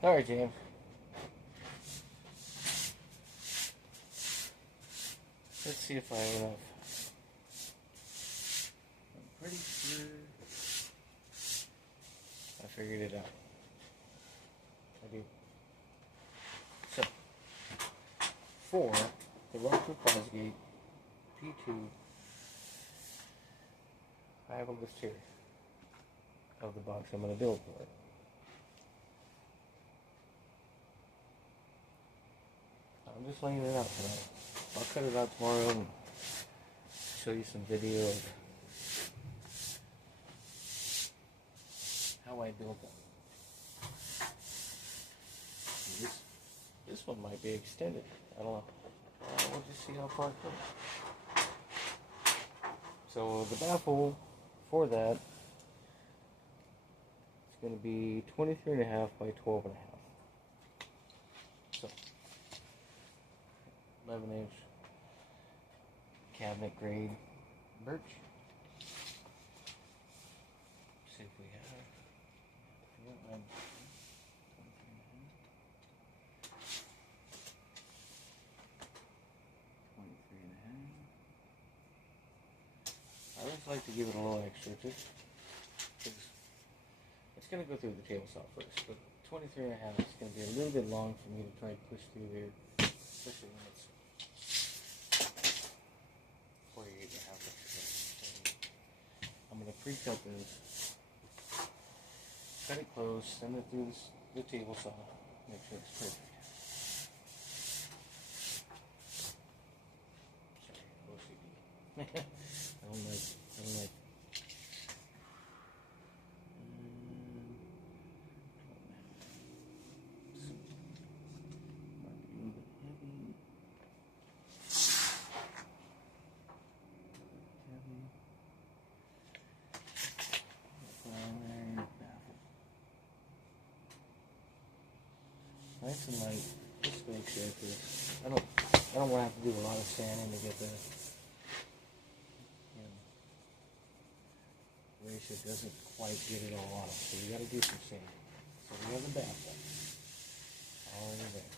Alright, James. Let's see if I have enough. I'm pretty sure I figured it out. I do. So, for the Rockford Fosgate P2, I have a list here of the box I'm going to build for it. I'm just laying it out tonight. I'll cut it out tomorrow and show you some video of how I built them. This one might be extended. I don't know. We'll just see how far it goes. So the baffle for that is going to be 23.5 by 12.5. So 11-inch cabinet grade birch. See if we have. I always like to give it a little extra, just because it's going to go through the table saw first, but 23.5 is going to be a little bit long for me to try to push through there, especially when it's 48.5. I'm going to pre-cut this, cut it close, send it through the table saw, make sure it's perfect. Sorry, OCD. I don't like. Nice and light, just to make sure because I don't want to have to do a lot of sanding to get the ratio doesn't quite get it all off, so you got to do some sanding. So we have the baffle already there.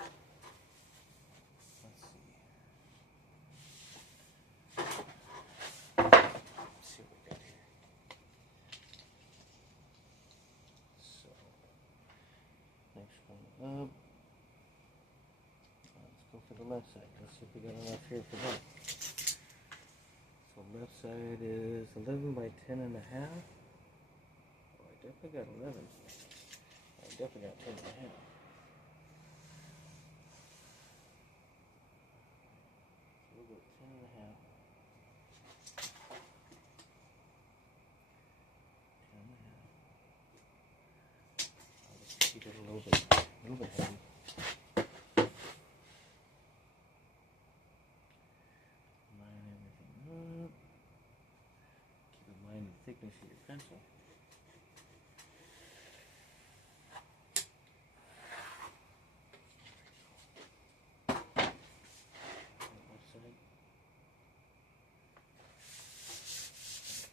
Let's see what we got here. So next one up. Let's go for the left side. Let's see if we got enough here for that. So left side is 11 by 10.5. Oh, I definitely got 11. I definitely got 10.5. So we'll go 10.5. 10.5. I'll just keep it a little bit heavy. Thickness of your pencil. Left side.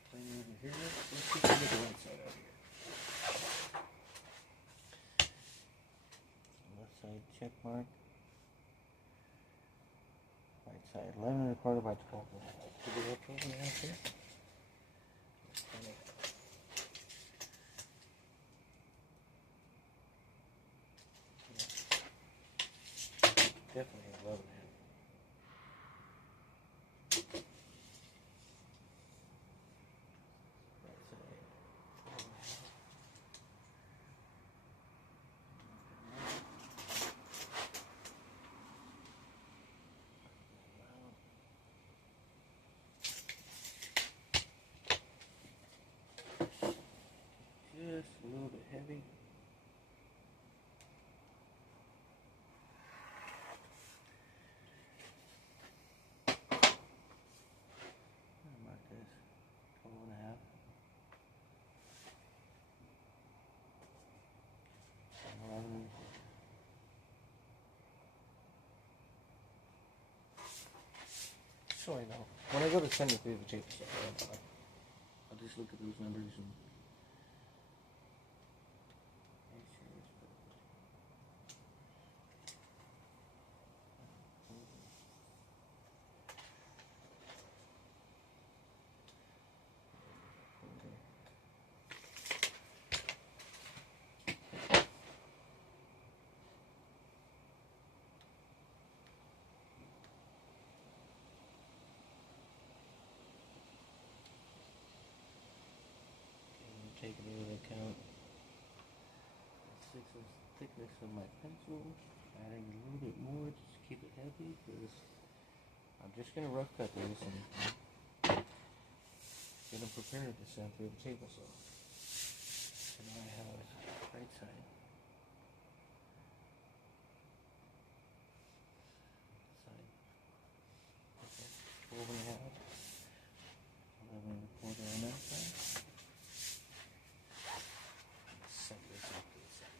Plain over here. Let's see if we can get the right side out here. Left side check mark. Right side 11.25 by 12.5. Did we get 12.5 here? Definitely 11.5. Just a little bit heavy. Mark this 12.5. 11. So I know when I go to send it through the tape stuff, I'll just look at those numbers and make sure it's perfect. thickness of my pencil, adding a little bit more just to keep it heavy because I'm just going to rough cut these and get them prepared to send through the table saw. So now I have right side. Side. Okay, 12 and a half. 11 and a quarter on that side. Set this up to the side.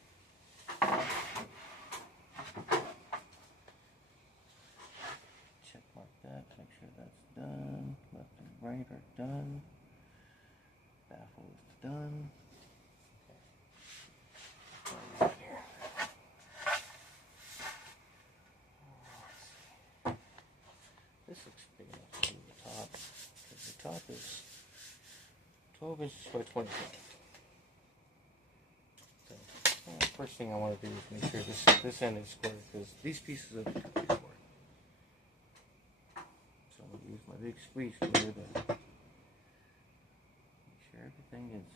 Check mark that, make sure that's done. Left and right are done. Baffle is done. Okay. Here. This looks big enough to do the top, because the top is 12 inches by 25. So, first thing I want to do is make sure this end is square, because these pieces of it are square. So I'm going to use my big squeeze glue to make sure everything is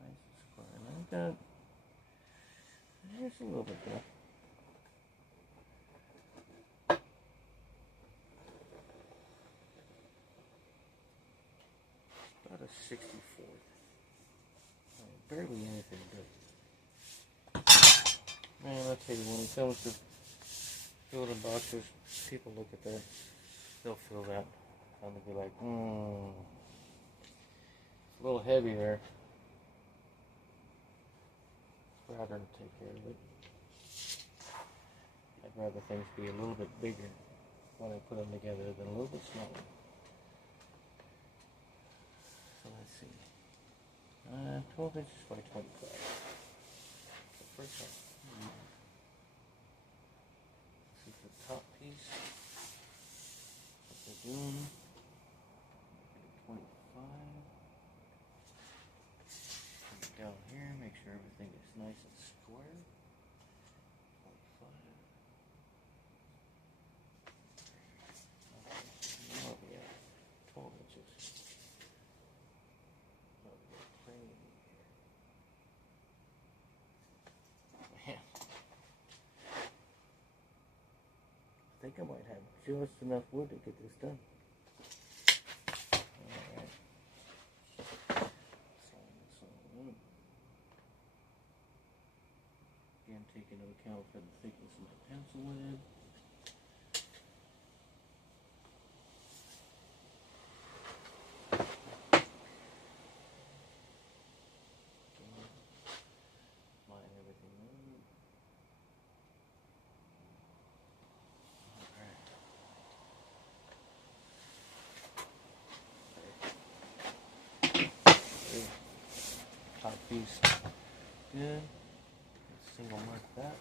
nice and square. And I've got, there's a little bit there. About a 64th. Barely anything, but man, I'll tell you, when it comes to building boxes, people look at that, they'll feel that, and they'll be like, it's a little heavy there. Rather than take care of it. I'd rather things be a little bit bigger when I put them together than a little bit smaller. So let's see. 12 inches by 25. So first off, this is the top piece. What they're doing. 25. Come down here, make sure everything is nice and square. 25. Okay, now we have 12 inches. Now we got plain here. Man. I think I might have just enough wood to get this done. Alright. Slide this all up. Again, take into account for the thickness of my pencil lead. Line everything up. Alright. Top piece. Good. Let's single mark that.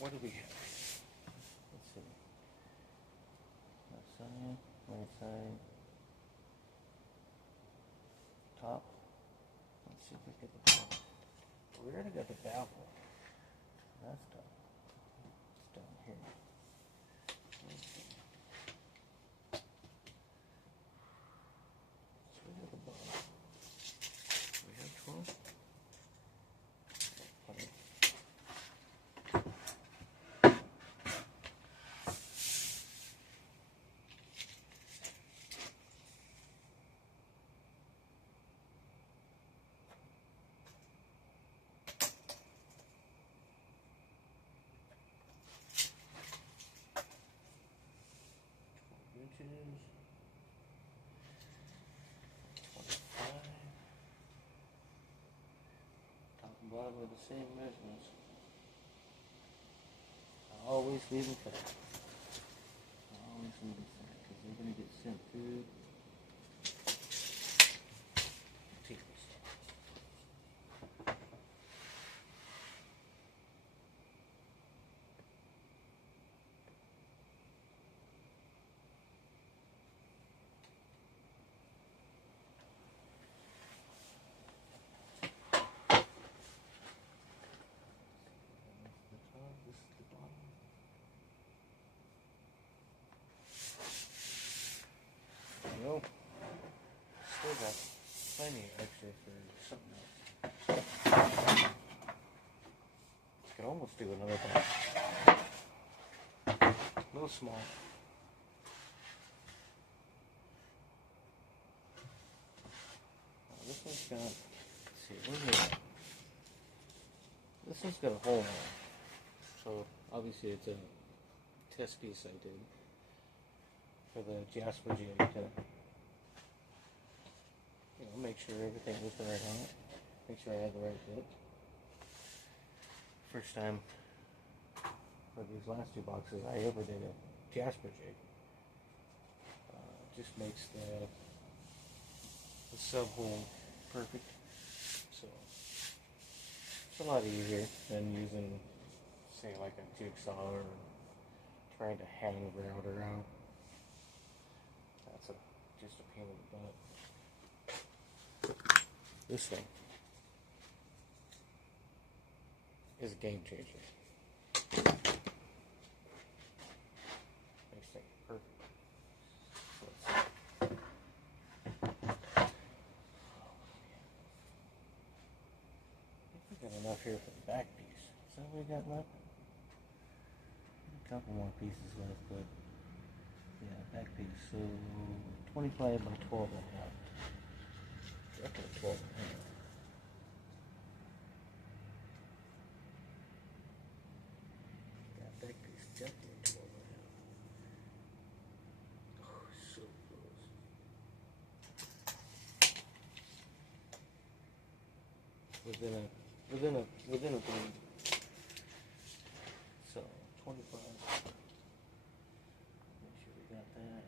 What do we have? Let's see. Left side, right side, top. Let's see if we get the top. We already got the baffle. That's done. It's down here. Let's see. So we have the bottom. We have 12. Inches, 25. Top and bottom are the same measurements. I always leave them flat. I always leave them flat because they're going to get sent through the table saw. extra for something else. Could almost do another box. A little small. This one's got, let's see, where's it? This one's got a hole in it. So obviously it's a test piece I did for the Jasper jig to, make sure everything was right on it. Make sure I had the right bit. First time for these last two boxes I ever did a Jasper jig. Just makes the sub hole perfect. So it's a lot easier than using, say, like a jigsaw or trying to hang the router out. That's just a pain in the butt. This thing is a game changer. Makes things perfect. Got enough here for the back piece. Is that what we got left? A couple more pieces left, but yeah, back piece. So 25 by 12 and a half. Definitely 12 and a half. That back piece definitely 12 and a half. Oh, so close. Within a blade. So 25. Make sure we got that.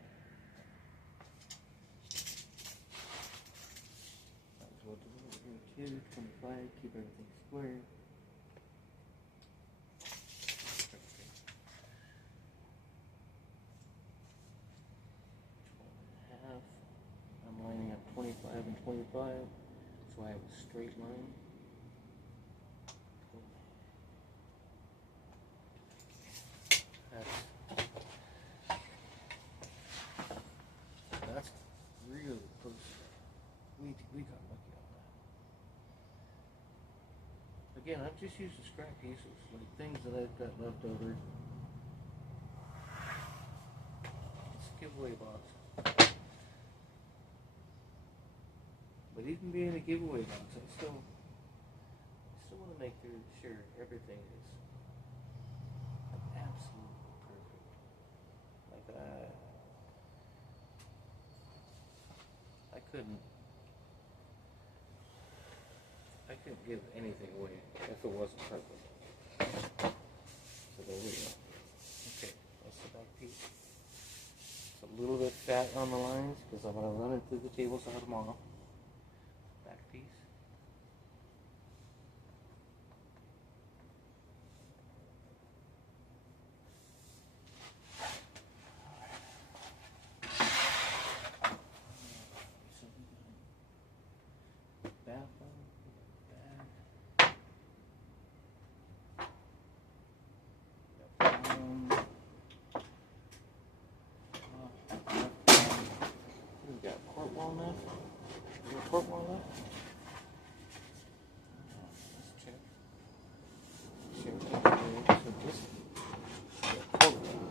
Might as well do it over here too. 25. Keep everything square. Okay. 12 and a half. I'm lining up 25 and 25. So I have a straight line. That's really close. We got lucky on that. Again, I'm just using scrap pieces, like things that I've got left over. It's a giveaway box. But even being a giveaway box, I still want to make sure everything is absolutely perfect. Like I couldn't give anything away if it wasn't perfect. So there we go. Okay, that's the back piece. It's a little bit fat on the lines because I'm going to run it through the table saw tomorrow. Back piece. Port wall left? Is there a port wall left? Let's check. So this port wall.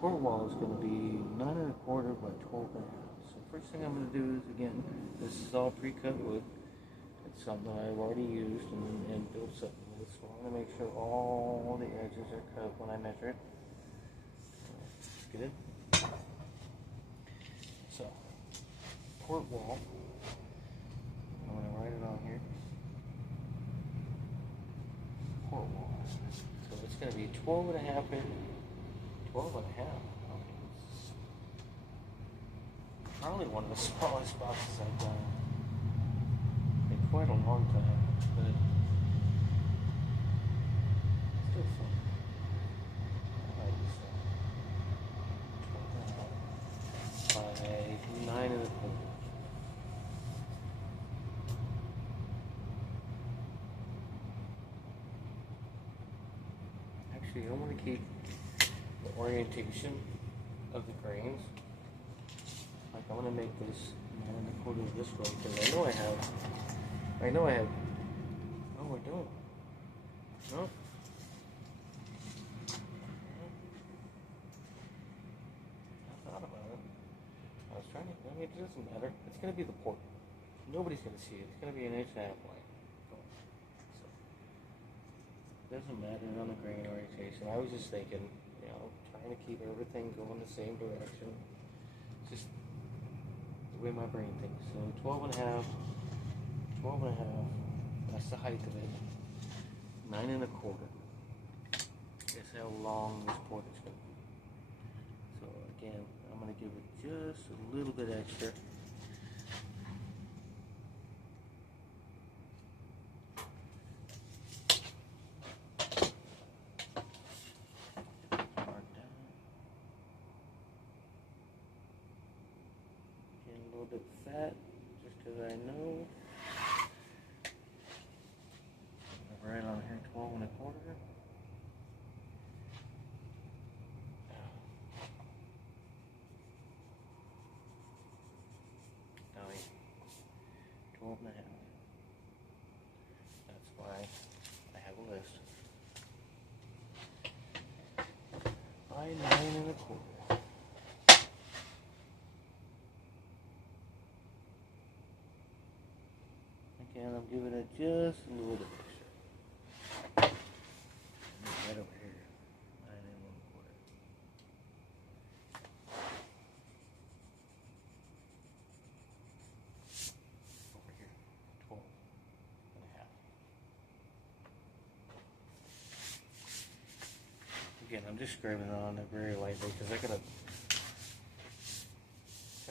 Port wall is going to be 9 1/4 by 12 and a half. So first thing I'm going to do is, again, this is all pre-cut wood. It's something that I've already used and built something with. So I'm going to make sure all the edges are cut when I measure it. Good. So, port wall, I'm going to write it on here, port wall, so it's going to be 12 and a half in, 12 and a half, probably one of the smallest boxes I've done in quite a long time, but still fun. I like this stuff. 12 and a half by 9 1/4. Actually, I want to keep the orientation of the grains. Like, I want to make this And the quarter this way because I know I have. Oh, we're doing. No. I thought about it. I was trying to. I mean, it doesn't matter. It's gonna be the port. Nobody's gonna see it. It's gonna be an inch and a half wide. So it doesn't matter on the grain orientation. I was just thinking, trying to keep everything going the same direction. Just the way my brain thinks. So 12 and a half. 12 and a half. That's the height of it. 9 and a quarter. That's how long this port is going to be. So again, I'm going to give it just a little bit extra. Mark down. Getting a little bit fat, just because I know. Right on here, 12 and a quarter. Now 12 and a half. That's why I have a list. By 9 and a quarter. Again, I'm giving it just a little bit extra. Right over here. 9 and 1/4. Over here. 12 and a half. Again, I'm just scraping it on there very lightly because I gotta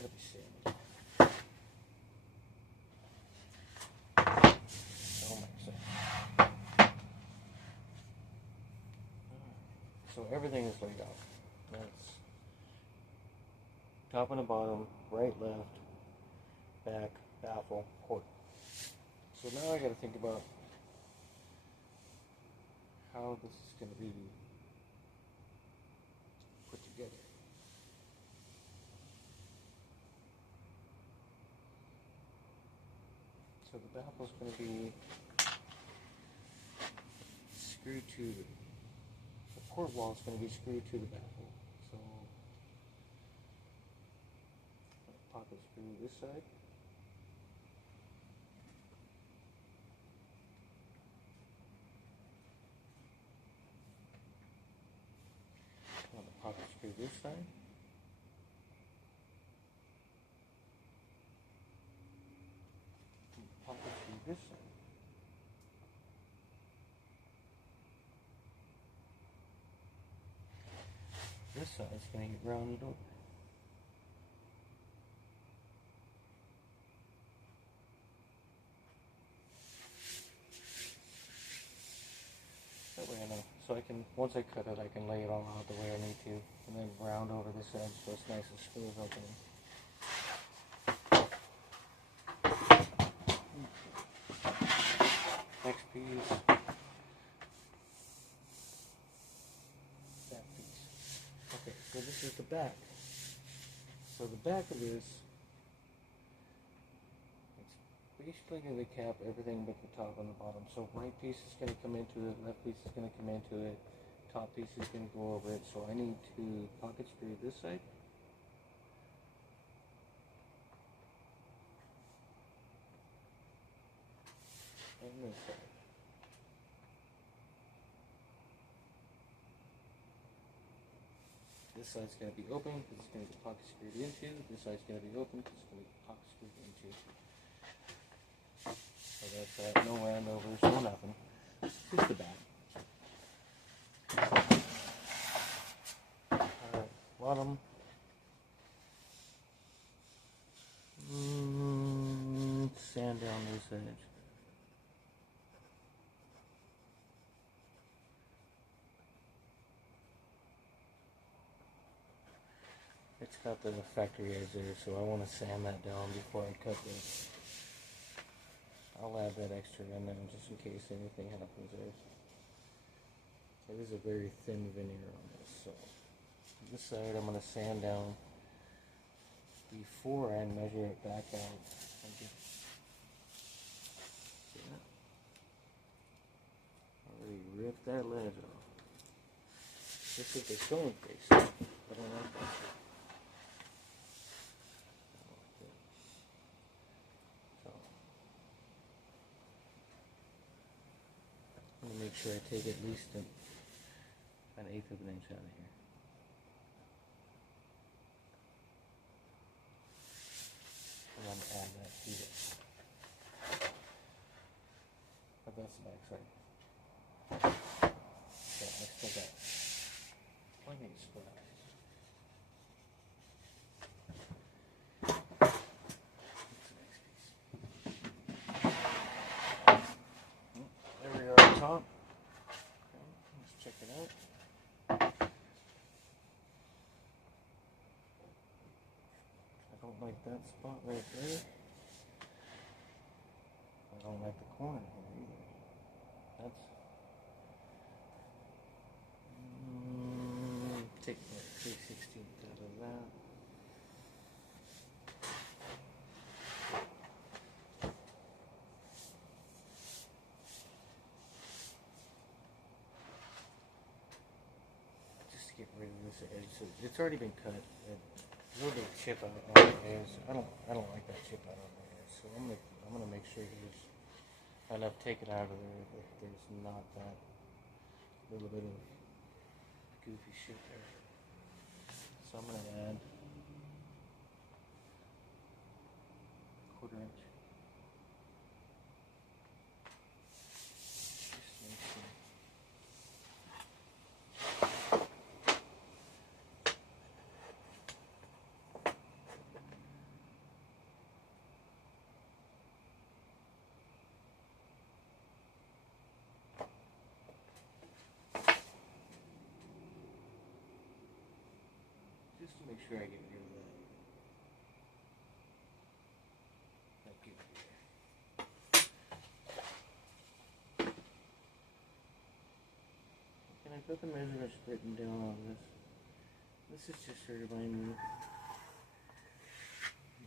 be sanding. Oh my God. So everything is laid out. That's top and the bottom, right, left, back, baffle, port. So now I got to think about how this is going to be put together. So the baffle is going to be screwed to the port wall is going to be screwed to the baffle. So pocket screw this side. Pocket screw this side. Pocket screw this side. This side's going to get rounded over. That way I know. So I can, once I cut it, I can lay it all out the way I need to, and then round over this edge so it's nice and smooth opening. Next piece. That piece. Okay, so this is the back. So the back of this, it's basically going to cap everything but the top and the bottom. So right piece is going to come into it, left piece is going to come into it, top piece is going to go over it. So I need to pocket screw this side. And this side. This side's going to be open because it's going to be pocket screwed into. This side's going to be open because it's going to be pocket screwed into. So that's that. No roundovers, no nothing. Just the back. Alright, bottom. Sand down this edge. It's got the factory edge there, so I want to sand that down before I cut this. I'll add that extra in there just in case anything happens there. It is a very thin veneer on this, so this side I'm going to sand down before I measure it back out. Already ripped that ledge off. This is the showing face. I don't like that. So I'm gonna make sure I take at least an 1/8 of an inch out of here. And I'm gonna add that to it. But that's the back side. Okay, I still got plenty of spread. There we are on top. Okay, let's check it out. I don't like that spot right there. I don't like the corner here either. That's take like 3/16 out of that. Just to get rid of this edge. So it's already been cut. A little bit of chip out on the edge. I don't like that chip out on the edge. So I'm gonna make sure there's enough taken out of there that there's not that little bit of goofy shit there. So I'm gonna add 1/4 inch. Just make sure. Just to make sure I get rid of that goofy there. And I've got the measurements written down on this. This is just to remind me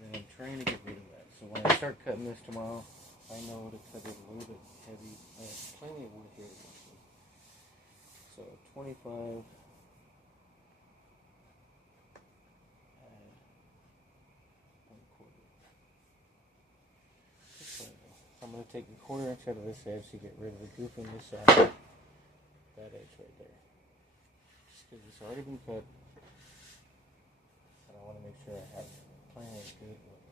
that I'm trying to get rid of that. So when I start cutting this tomorrow, I know to cut it a little bit heavy. I have plenty of wood here. So 25. I'm going to take 1/4 inch out of this edge to get rid of the goof on this side. That edge right there. Just because it's already been cut. And I want to make sure I have plenty of good wood.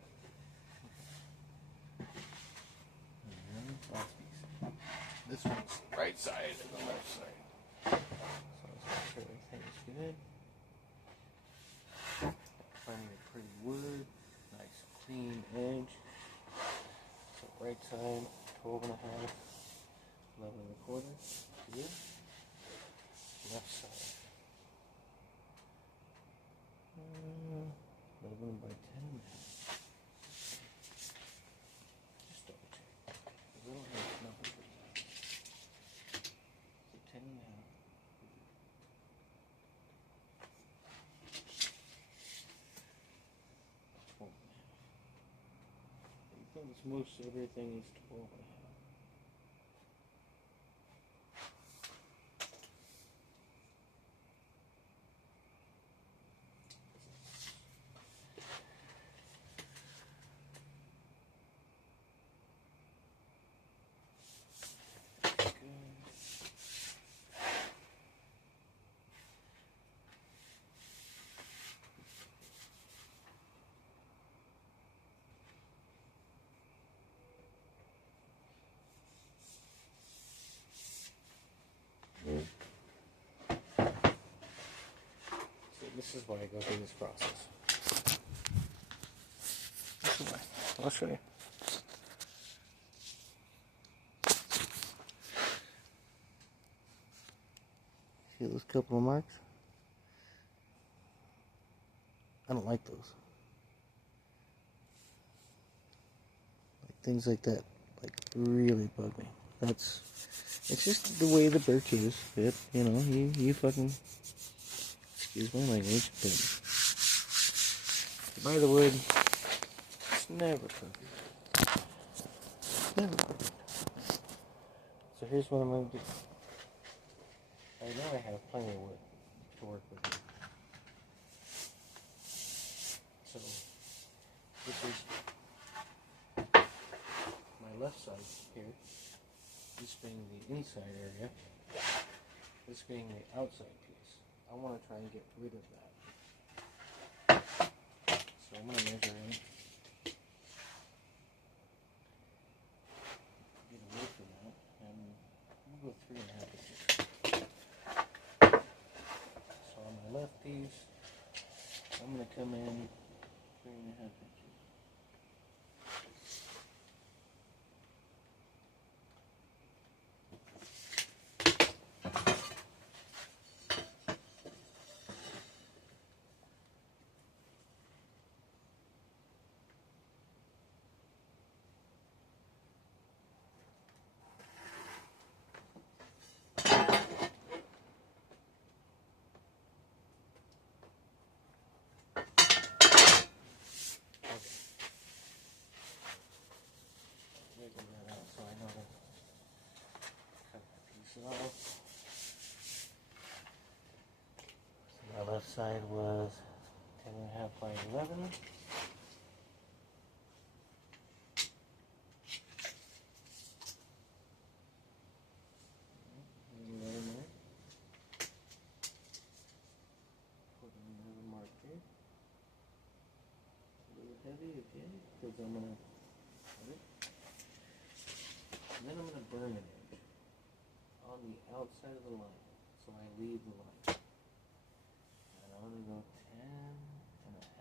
Last piece. This one's the right side and the left side. So let's make sure everything is good. Plenty of pretty wood. Nice clean edge. Right side, 12.5, 11.25. Good. Left side, 11 by 10. Just double check. We don't have numbers for that. So 10.5. Most everything is 12.5. This is why I go through this process. This is why. I'll show you. See those couple of marks? I don't like those. Like things like that, like really bug me. It's just the way the birch is. You know, you fucking. Excuse my language, but By the wood, it's never perfect. Never perfect. So here's what I'm going to do. I know I have plenty of wood to work with here. So this is my left side here. This being the inside area. This being the outside piece. I want to try and get rid of that. So I'm going to measure in. Get away from that. And we'll go 3.5 inches. So on my left piece, I'm going to come in 3.5 inches. So I know to cut the pieces off. So my left side was 10.5 by 11. Put another mark here. A little heavy, okay, because I'm gonna. And then I'm going to burn an edge on the outside of the line, so I leave the line. And I'm going to go 10.5 inches.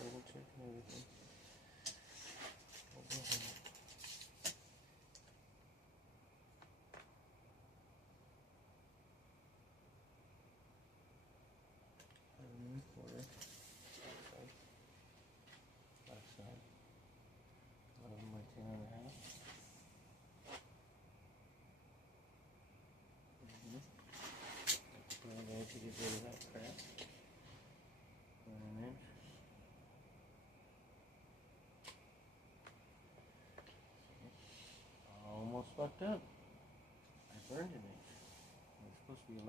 Double check everything. Quarter. Left side. 11 by 10.5. I'm going to get rid of that crap. 1 inch. Almost fucked up. I burned an inch. It was supposed to be 11.5.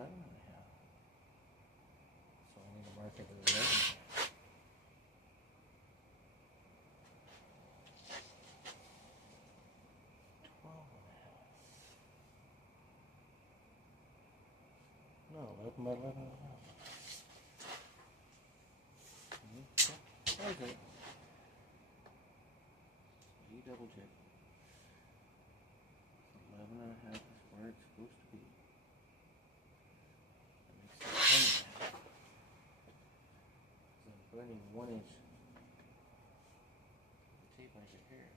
So I need to mark it at 11. 12.5. No, 11 by 11.5. Okay. You double check. 11.5 is where it's supposed to be. That makes it 10.5. So I'm burning 1 inch. The tape measure here.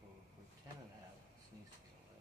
So for 10.5, this needs to be 11.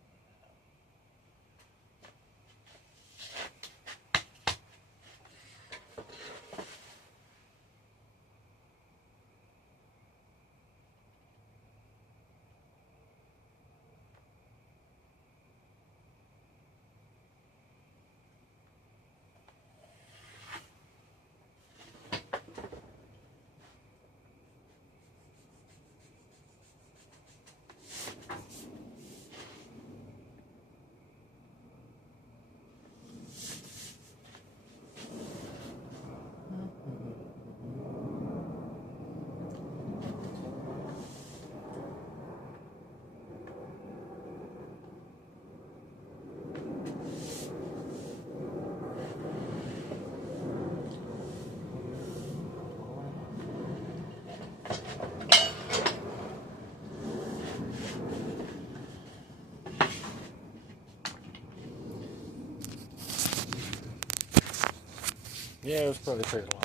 Yeah, it was probably pretty long.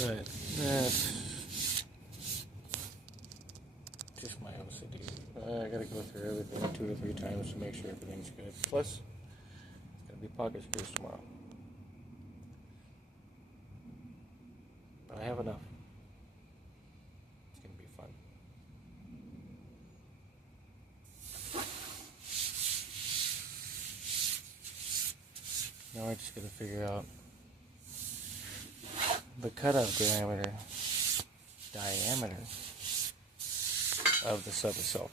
But that's just my OCD. I gotta go through everything 2 or 3 times to make sure everything's good. Plus, it's gonna be pocket screws tomorrow. But I have enough. It's gonna be fun. Now I just gotta figure out the cutoff diameter of the sub itself.